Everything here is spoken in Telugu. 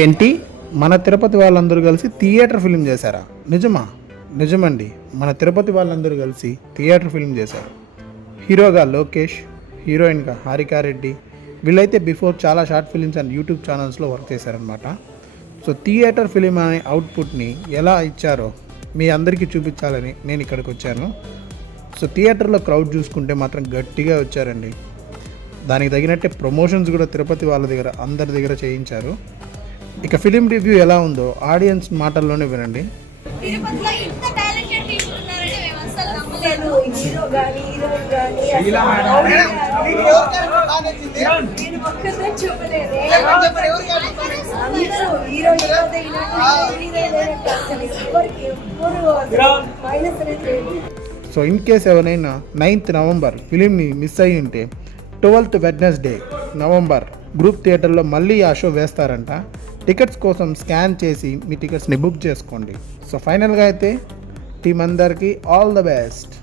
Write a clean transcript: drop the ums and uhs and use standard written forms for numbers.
ఏంటి, మన తిరుపతి వాళ్ళందరూ కలిసి థియేటర్ ఫిలిం చేశారా? నిజమా? నిజమండి, మన తిరుపతి వాళ్ళందరూ కలిసి థియేటర్ ఫిలిం చేశారు. హీరోగా లోకేష్, హీరోయిన్గా హారికారెడ్డి, వీళ్ళైతే బిఫోర్ చాలా షార్ట్ ఫిలిమ్స్ అండ్ యూట్యూబ్ ఛానల్స్లో వర్క్ చేశారనమాట. సో థియేటర్ ఫిలిం అనే అవుట్పుట్ని ఎలా ఇచ్చారో మీ అందరికీ చూపించాలని నేను ఇక్కడికి వచ్చాను. సో థియేటర్లో క్రౌడ్ చూసుకుంటే మాత్రం గట్టిగా వచ్చారండి. దానికి తగినట్టే ప్రమోషన్స్ కూడా తిరుపతి వాళ్ళ దగ్గర అందరి దగ్గర చేయించారు. ఇక ఫిలిం రివ్యూ ఎలా ఉందో ఆడియన్స్ మాటల్లోనే వినండి. తిరుపతిలో ఇంత టాలెంటెడ్ పీపుల్ ఉన్నారని మేము అసలు నమ్మలేదు. హీరో గాని హీరోయిన్ గాని నేను ఒక్కటే చెప్పలేదు. అందరూ హీరో మైనస్ అనేది. సో ఇన్ కేస్ ఎవరైనా 9th నవంబర్ ఫిలింని మిస్ అయ్యి ఉంటే 12th వెడ్నెస్డే నవంబర్ గ్రూప్ థియేటర్లో మళ్ళీ ఆ షో వేస్తారంట. టికెట్స్ కోసం స్కాన్ చేసి మీ టికెట్స్ని బుక్ చేసుకోండి. సో ఫైనల్గా అయితే టీం అందరికీ ఆల్ ద బెస్ట్.